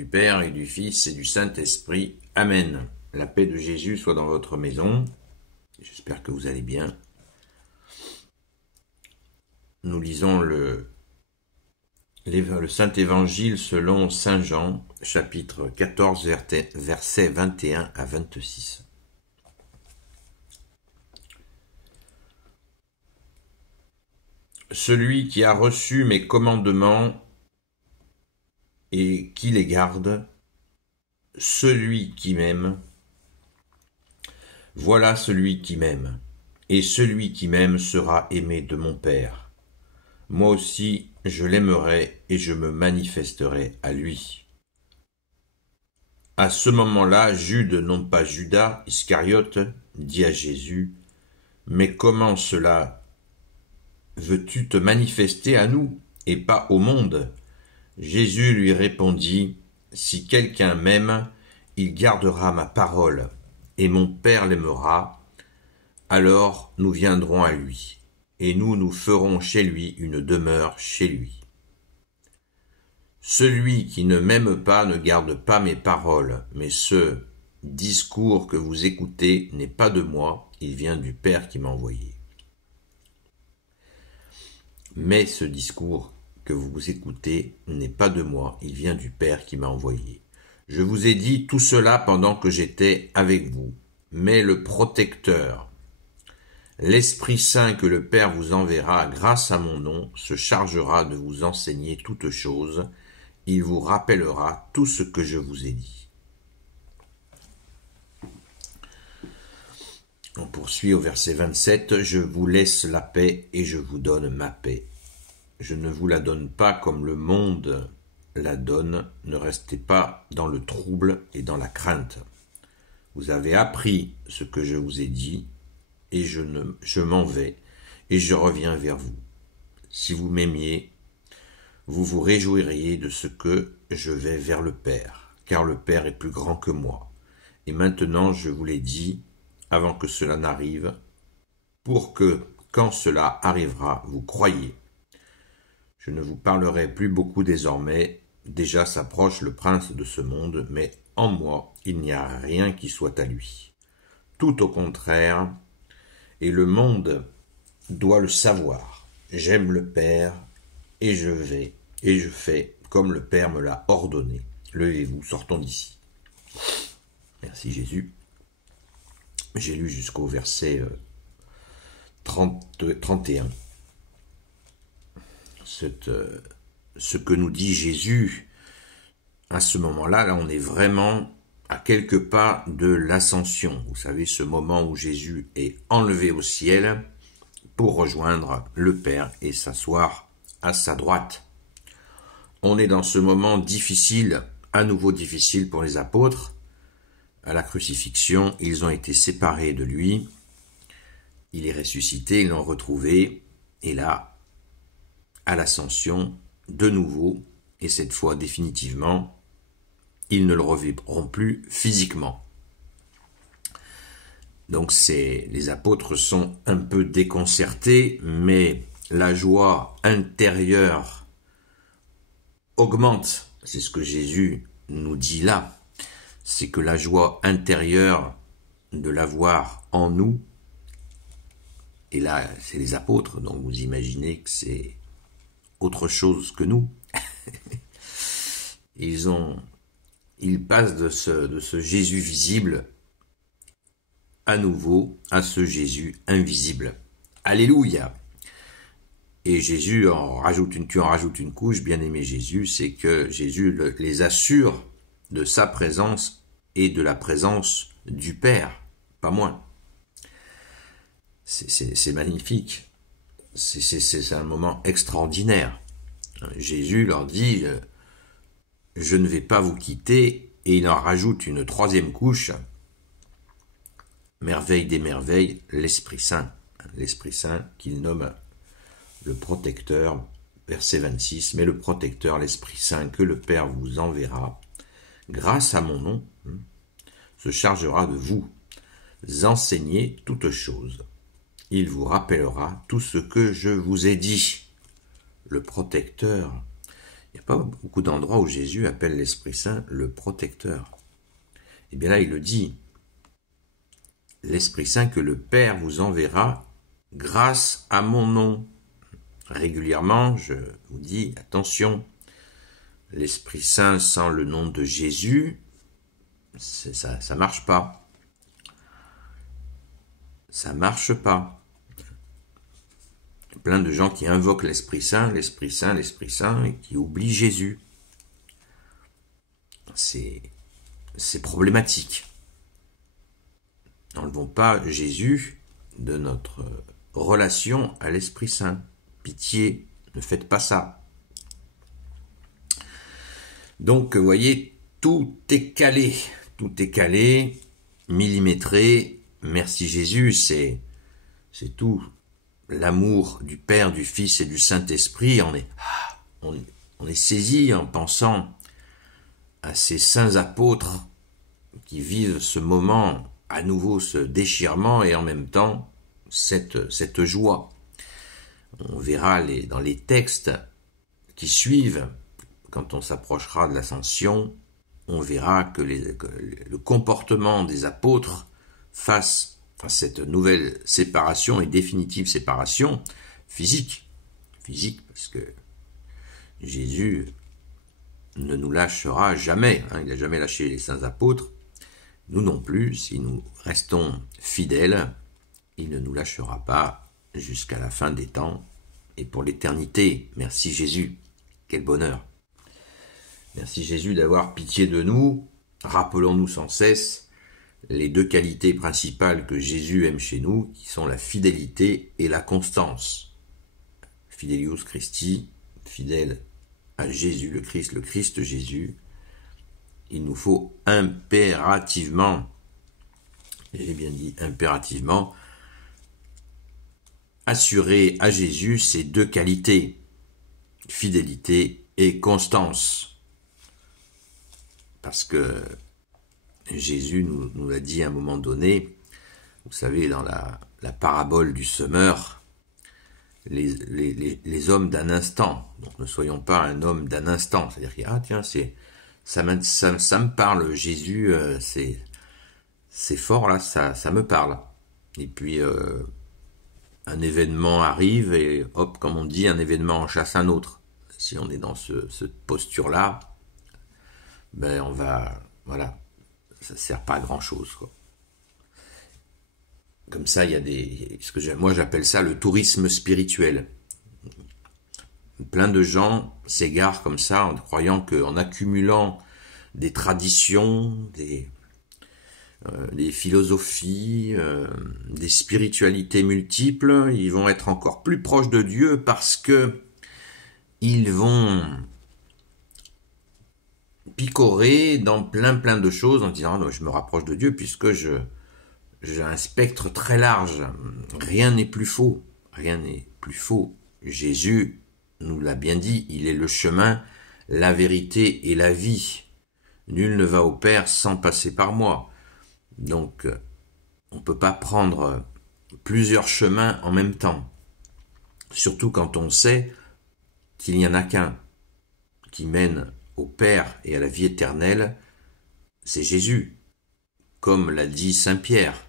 Du Père et du Fils et du Saint-Esprit. Amen. La paix de Jésus soit dans votre maison. J'espère que vous allez bien. Nous lisons le Saint-Évangile selon Saint Jean, chapitre 14, versets 21 à 26. Celui qui a reçu mes commandements et qui les garde, celui qui m'aime, voilà celui qui m'aime, et celui qui m'aime sera aimé de mon Père. Moi aussi, je l'aimerai et je me manifesterai à lui. À ce moment-là, Jude, non pas Judas Iscariote, dit à Jésus, « Mais comment cela? Veux-tu te manifester à nous et pas au monde ?» Jésus lui répondit, « Si quelqu'un m'aime, il gardera ma parole, et mon Père l'aimera, alors nous viendrons à lui, et nous ferons chez lui une demeure chez lui. Celui qui ne m'aime pas ne garde pas mes paroles, mais ce discours que vous écoutez n'est pas de moi, il vient du Père qui m'a envoyé. Mais ce discours que vous écoutez n'est pas de moi, il vient du Père qui m'a envoyé. Je vous ai dit tout cela pendant que j'étais avec vous, mais le protecteur, l'Esprit Saint que le Père vous enverra grâce à mon nom, se chargera de vous enseigner toutes choses, il vous rappellera tout ce que je vous ai dit. On poursuit au verset 27, « Je vous laisse la paix et je vous donne ma paix. Je ne vous la donne pas comme le monde la donne, ne restez pas dans le trouble et dans la crainte. Vous avez appris ce que je vous ai dit, et je m'en vais, et je reviens vers vous. Si vous m'aimiez, vous vous réjouiriez de ce que je vais vers le Père, car le Père est plus grand que moi. Et maintenant je vous l'ai dit, avant que cela n'arrive, pour que, quand cela arrivera, vous croyiez. Je ne vous parlerai plus beaucoup désormais, déjà s'approche le prince de ce monde, mais en moi il n'y a rien qui soit à lui. Tout au contraire, et le monde doit le savoir. J'aime le Père, et je vais, et je fais comme le Père me l'a ordonné. Levez-vous, sortons d'ici. Merci Jésus. J'ai lu jusqu'au verset 31. Ce que nous dit Jésus, à ce moment-là, là on est vraiment à quelques pas de l'ascension. Vous savez, ce moment où Jésus est enlevé au ciel pour rejoindre le Père et s'asseoir à sa droite. On est dans ce moment difficile, à nouveau difficile pour les apôtres. À la crucifixion, ils ont été séparés de lui. Il est ressuscité, ils l'ont retrouvé. Et là, à l'ascension, de nouveau, et cette fois définitivement, ils ne le reverront plus physiquement. Donc les apôtres sont un peu déconcertés, mais la joie intérieure augmente. C'est ce que Jésus nous dit là. C'est que la joie intérieure de l'avoir en nous, et là c'est les apôtres, donc vous imaginez que c'est autre chose que nous. Ils passent de ce Jésus visible à nouveau à ce Jésus invisible. Alléluia. Et Jésus tu en rajoutes une couche, bien-aimé Jésus, c'est que Jésus les assure de sa présence et de la présence du Père, pas moins. C'est magnifique. C'est un moment extraordinaire. Jésus leur dit, je ne vais pas vous quitter, et il en rajoute une troisième couche, merveille des merveilles, l'Esprit Saint qu'il nomme le protecteur, verset 26, mais le protecteur, l'Esprit Saint que le Père vous enverra, grâce à mon nom, se chargera de vous enseigner toutes choses. Il vous rappellera tout ce que je vous ai dit. Le protecteur, Il n'y a pas beaucoup d'endroits où Jésus appelle l'Esprit Saint le protecteur. Et bien là, il le dit, l'Esprit Saint que le Père vous enverra grâce à mon nom. Régulièrement, je vous dis, attention, l'Esprit Saint sans le nom de Jésus, ça marche pas. Ça marche pas. Il y a plein de gens qui invoquent l'Esprit Saint, l'Esprit Saint, l'Esprit Saint, et qui oublient Jésus. C'est problématique. N'enlevons pas Jésus de notre relation à l'Esprit Saint. Pitié, ne faites pas ça. Donc, vous voyez, tout est calé, millimétré. Merci Jésus, c'est tout l'amour du Père, du Fils et du Saint-Esprit. On est saisi en pensant à ces saints apôtres qui vivent ce moment, à nouveau ce déchirement et en même temps cette joie. On verra dans les textes qui suivent, quand on s'approchera de l'ascension, on verra que le comportement des apôtres face à cette nouvelle séparation et définitive séparation physique, parce que Jésus ne nous lâchera jamais, il n'a jamais lâché les saints apôtres, nous non plus, si nous restons fidèles, il ne nous lâchera pas jusqu'à la fin des temps et pour l'éternité. Merci Jésus, quel bonheur. Merci Jésus d'avoir pitié de nous. Rappelons-nous sans cesse les deux qualités principales que Jésus aime chez nous, qui sont la fidélité et la constance. Fidelius Christi, fidèle à Jésus le Christ Jésus. Il nous faut impérativement, j'ai bien dit impérativement, assurer à Jésus ces deux qualités, fidélité et constance. Parce que Jésus nous l'a dit à un moment donné, vous savez, dans la parabole du semeur, les hommes d'un instant. Donc ne soyons pas un homme d'un instant. C'est-à-dire que, tiens, ça me parle, Jésus, c'est fort là, ça me parle. Et puis un événement arrive et hop, comme on dit, un événement en chasse un autre. Si on est dans cette posture-là, ben voilà, ça sert pas à grand-chose, quoi. Comme ça, il y a moi j'appelle ça le tourisme spirituel. Plein de gens s'égarent comme ça en croyant qu'en accumulant des traditions, des philosophies, des spiritualités multiples, ils vont être encore plus proches de Dieu parce que ils vont picorer dans plein de choses en disant je me rapproche de Dieu puisque j'ai un spectre très large. Rien n'est plus faux. Jésus nous l'a bien dit, il est le chemin, la vérité et la vie. Nul ne va au Père sans passer par moi. Donc, on ne peut pas prendre plusieurs chemins en même temps. Surtout quand on sait qu'il n'y en a qu'un qui mène au Père et à la vie éternelle, c'est Jésus. Comme l'a dit Saint Pierre.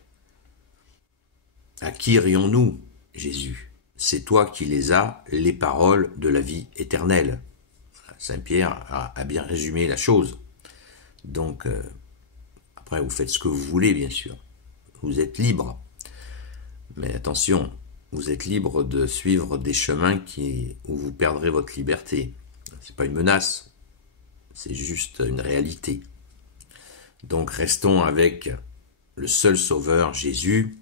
À qui irions-nous, Jésus? C'est toi qui les as, les paroles de la vie éternelle. Saint Pierre a bien résumé la chose. Donc, après, vous faites ce que vous voulez, bien sûr. Vous êtes libre. Mais attention, vous êtes libre de suivre des chemins où vous perdrez votre liberté. C'est pas une menace, c'est juste une réalité. Donc, restons avec le seul sauveur, Jésus.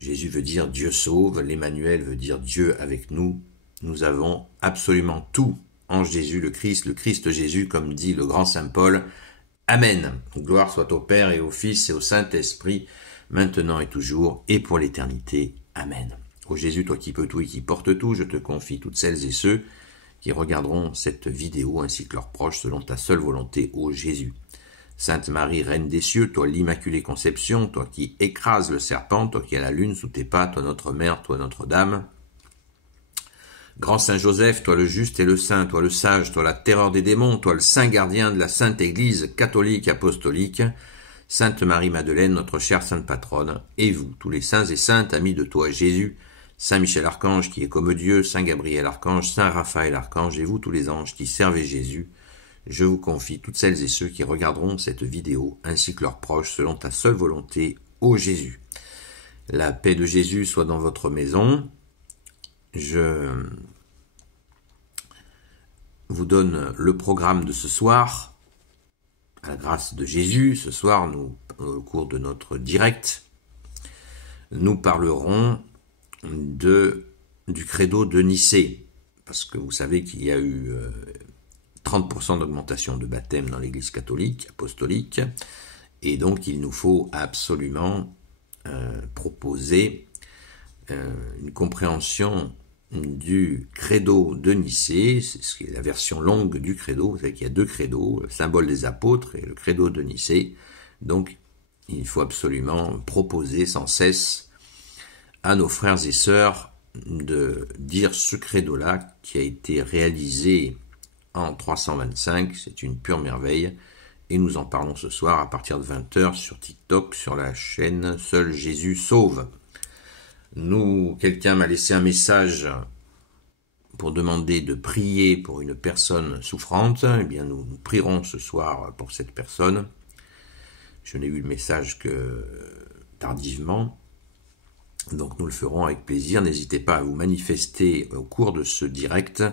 Jésus veut dire Dieu sauve, l'Emmanuel veut dire Dieu avec nous. Nous avons absolument tout en Jésus le Christ Jésus, comme dit le grand Saint Paul. Amen. Gloire soit au Père et au Fils et au Saint-Esprit, maintenant et toujours, et pour l'éternité. Amen. Ô Jésus, toi qui peux tout et qui portes tout, je te confie toutes celles et ceux qui regarderont cette vidéo ainsi que leurs proches selon ta seule volonté, ô Jésus. Sainte Marie, Reine des cieux, toi l'Immaculée Conception, toi qui écrases le serpent, toi qui as la lune sous tes pas, toi notre Mère, toi Notre-Dame, Grand Saint Joseph, toi le juste et le saint, toi le sage, toi la terreur des démons, toi le saint gardien de la Sainte Église catholique apostolique, Sainte Marie-Madeleine, notre chère sainte patronne, et vous, tous les saints et saintes, amis de toi Jésus, Saint Michel Archange qui est comme Dieu, Saint Gabriel Archange, Saint Raphaël Archange, et vous tous les anges qui servez Jésus, je vous confie toutes celles et ceux qui regarderont cette vidéo, ainsi que leurs proches, selon ta seule volonté, ô Jésus. La paix de Jésus soit dans votre maison. Je vous donne le programme de ce soir. À la grâce de Jésus, ce soir, au cours de notre direct, nous parlerons du credo de Nicée. Parce que vous savez qu'il y a eu 30% d'augmentation de baptême dans l'Église catholique, apostolique, et donc il nous faut absolument proposer une compréhension du credo de Nicée, c'est ce qui est la version longue du credo. Vous savez qu'il y a deux credos, le symbole des apôtres et le credo de Nicée. Donc, il faut absolument proposer sans cesse à nos frères et sœurs de dire ce credo-là qui a été réalisé en 325. C'est une pure merveille. Et nous en parlons ce soir à partir de 20h sur TikTok, sur la chaîne Seul Jésus Sauve. Quelqu'un m'a laissé un message pour demander de prier pour une personne souffrante. Eh bien, nous prierons ce soir pour cette personne. Je n'ai eu le message que tardivement. Donc, nous le ferons avec plaisir. N'hésitez pas à vous manifester au cours de ce direct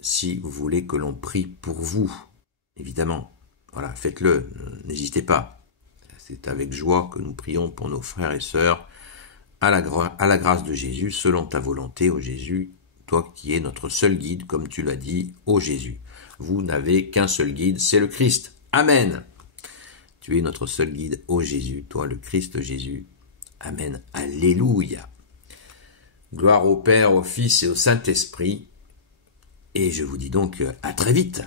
si vous voulez que l'on prie pour vous. Évidemment. Voilà, faites-le. N'hésitez pas. C'est avec joie que nous prions pour nos frères et sœurs. À la grâce de Jésus, selon ta volonté, ô Jésus, toi qui es notre seul guide, comme tu l'as dit, ô Jésus. Vous n'avez qu'un seul guide, c'est le Christ. Amen. Tu es notre seul guide, ô Jésus, toi le Christ Jésus. Amen. Alléluia. Gloire au Père, au Fils et au Saint-Esprit. Et je vous dis donc à très vite.